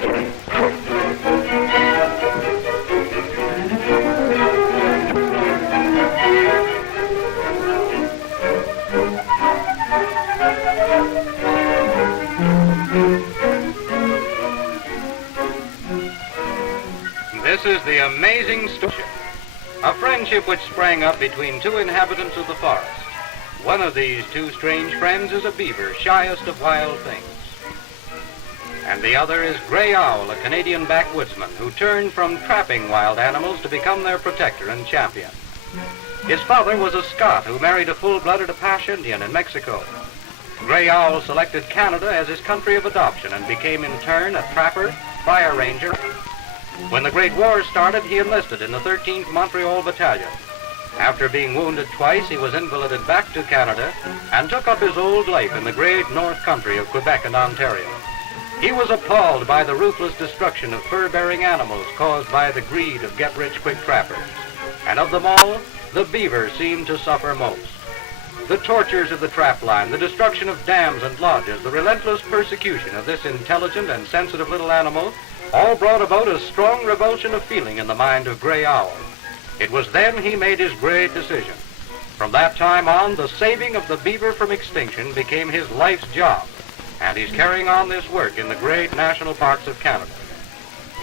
This is the amazing story, a friendship which sprang up between two inhabitants of the forest. One of these two strange friends is a beaver, shyest of wild things. And the other is Gray Owl, a Canadian backwoodsman who turned from trapping wild animals to become their protector and champion. His father was a Scot who married a full-blooded Apache Indian in Mexico. Gray Owl selected Canada as his country of adoption and became in turn a trapper, fire ranger. When the Great War started, he enlisted in the 13th Montreal Battalion. After being wounded twice, he was invalided back to Canada and took up his old life in the great North Country of Quebec and Ontario. He was appalled by the ruthless destruction of fur-bearing animals caused by the greed of get-rich-quick trappers. And of them all, the beaver seemed to suffer most. The tortures of the trap line, the destruction of dams and lodges, the relentless persecution of this intelligent and sensitive little animal all brought about a strong revulsion of feeling in the mind of Gray Owl. It was then he made his great decision. From that time on, the saving of the beaver from extinction became his life's job, and he's carrying on this work in the great national parks of Canada.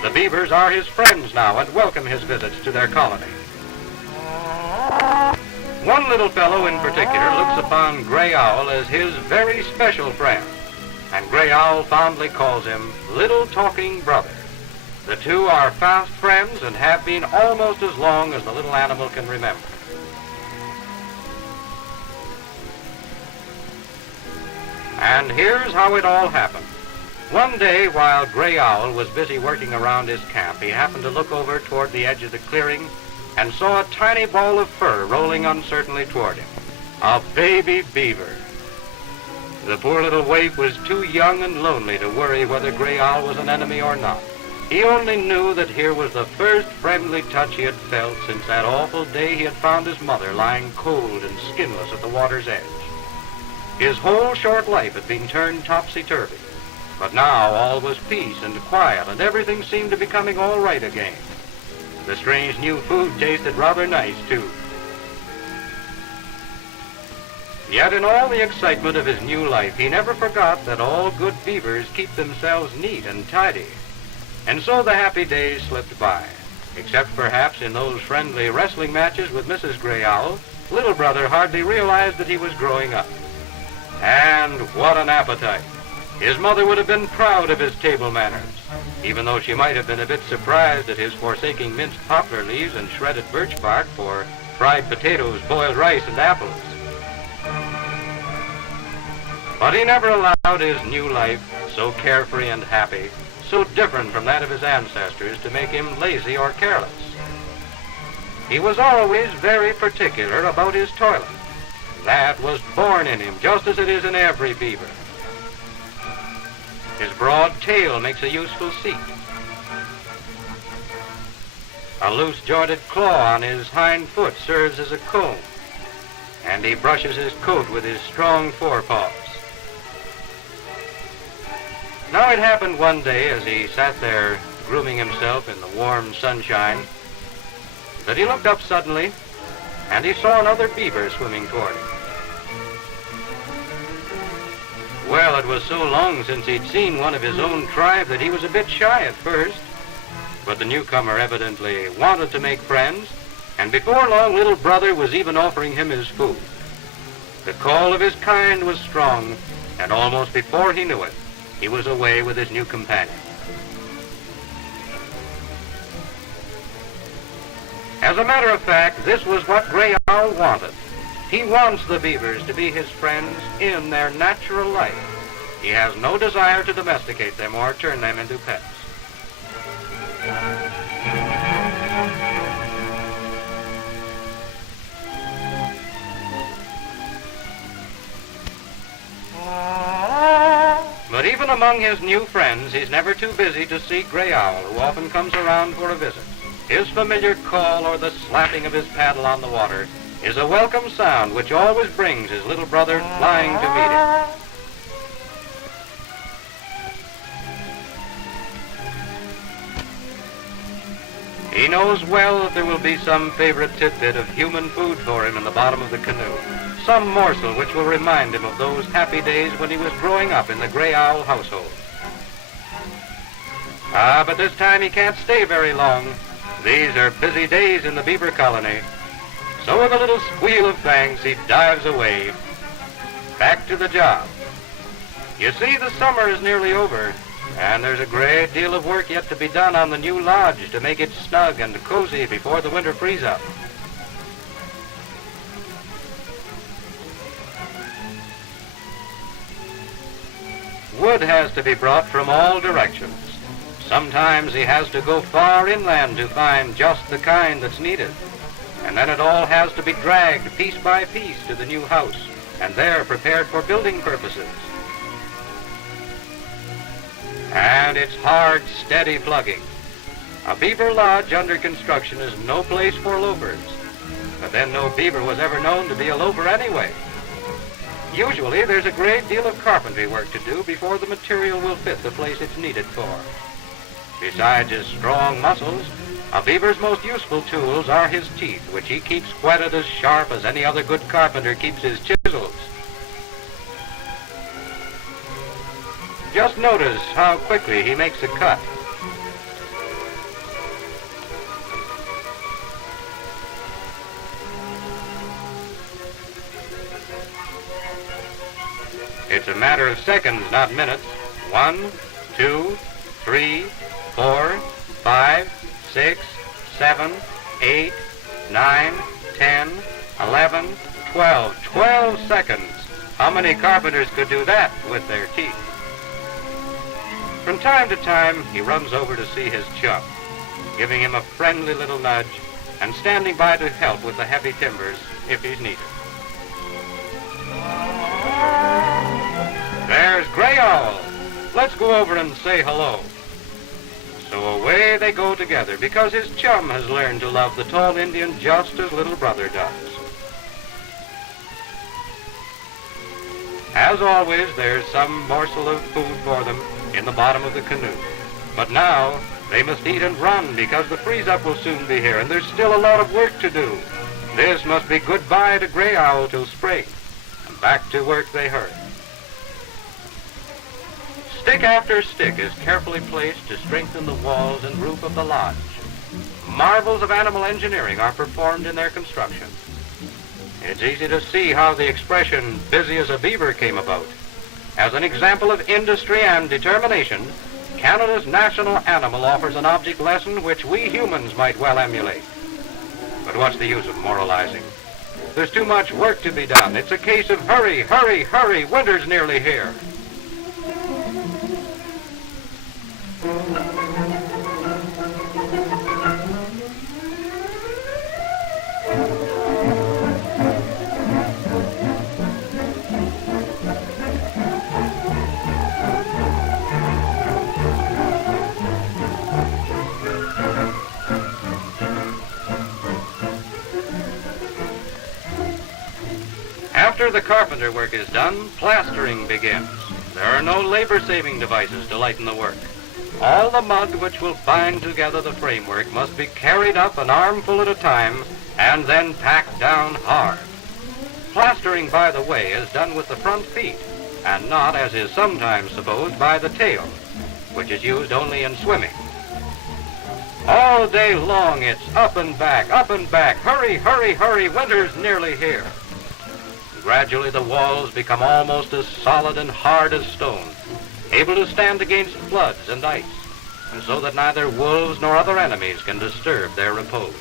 The beavers are his friends now and welcome his visits to their colony. One little fellow in particular looks upon Gray Owl as his very special friend, and Gray Owl fondly calls him Little Talking Brother. The two are fast friends and have been almost as long as the little animal can remember. And here's how it all happened. One day, while Gray Owl was busy working around his camp, he happened to look over toward the edge of the clearing and saw a tiny ball of fur rolling uncertainly toward him. A baby beaver. The poor little waif was too young and lonely to worry whether Gray Owl was an enemy or not. He only knew that here was the first friendly touch he had felt since that awful day he had found his mother lying cold and skinless at the water's edge. His whole short life had been turned topsy-turvy, but now all was peace and quiet, and everything seemed to be becoming all right again. The strange new food tasted rather nice, too. Yet in all the excitement of his new life, he never forgot that all good beavers keep themselves neat and tidy. And so the happy days slipped by, except perhaps in those friendly wrestling matches with Mrs. Gray Owl. Little brother hardly realized that he was growing up. And what an appetite! His mother would have been proud of his table manners, even though she might have been a bit surprised at his forsaking minced poplar leaves and shredded birch bark for fried potatoes, boiled rice, and apples. But he never allowed his new life, so carefree and happy, so different from that of his ancestors, to make him lazy or careless. He was always very particular about his toilet. That was born in him, just as it is in every beaver. His broad tail makes a useful seat. A loose jointed claw on his hind foot serves as a comb, and he brushes his coat with his strong forepaws. Now it happened one day as he sat there grooming himself in the warm sunshine that he looked up suddenly and he saw another beaver swimming toward him. Well, it was so long since he'd seen one of his own tribe that he was a bit shy at first, but the newcomer evidently wanted to make friends, and before long little brother was even offering him his food. The call of his kind was strong, and almost before he knew it, he was away with his new companion. As a matter of fact, this was what Gray Owl wanted. He wants the beavers to be his friends in their natural life. He has no desire to domesticate them or turn them into pets. But even among his new friends, he's never too busy to see Gray Owl, who often comes around for a visit. His familiar call or the slapping of his paddle on the water is a welcome sound which always brings his little brother flying to meet him. He knows well that there will be some favorite tidbit of human food for him in the bottom of the canoe, some morsel which will remind him of those happy days when he was growing up in the Gray Owl household. But this time he can't stay very long. These are busy days in the beaver colony. So with a little squeal of thanks, he dives away, back to the job. You see, the summer is nearly over, and there's a great deal of work yet to be done on the new lodge to make it snug and cozy before the winter freeze-up. Wood has to be brought from all directions. Sometimes he has to go far inland to find just the kind that's needed. And then it all has to be dragged piece by piece to the new house, and there prepared for building purposes. And it's hard, steady plugging. A beaver lodge under construction is no place for loafers. But then no beaver was ever known to be a loafer anyway. Usually there's a great deal of carpentry work to do before the material will fit the place it's needed for. Besides his strong muscles, a beaver's most useful tools are his teeth, which he keeps whetted as sharp as any other good carpenter keeps his chisels. Just notice how quickly he makes a cut. It's a matter of seconds, not minutes. 1, 2, 3, 4, 5, 6, 7, 8, 9, 10, 11, 12. 12 seconds. How many carpenters could do that with their teeth? From time to time, he runs over to see his chum, giving him a friendly little nudge and standing by to help with the heavy timbers if he's needed. There's Gray Owl. Let's go over and say hello. So away they go together because his chum has learned to love the tall Indian just as little brother does. As always, there's some morsel of food for them in the bottom of the canoe. But now they must eat and run because the freeze-up will soon be here and there's still a lot of work to do. This must be goodbye to Gray Owl till spring, and back to work they hurry. Stick after stick is carefully placed to strengthen the walls and roof of the lodge. Marvels of animal engineering are performed in their construction. It's easy to see how the expression busy as a beaver came about. As an example of industry and determination, Canada's national animal offers an object lesson which we humans might well emulate. But what's the use of moralizing? There's too much work to be done. It's a case of hurry, hurry, hurry, winter's nearly here. After the carpenter work is done, plastering begins. There are no labor-saving devices to lighten the work. All the mud which will bind together the framework must be carried up an armful at a time and then packed down hard. Plastering, by the way, is done with the front feet and not, as is sometimes supposed, by the tail, which is used only in swimming. All day long it's up and back, hurry, hurry, hurry, winter's nearly here. Gradually the walls become almost as solid and hard as stone, able to stand against floods and ice, and so that neither wolves nor other enemies can disturb their repose.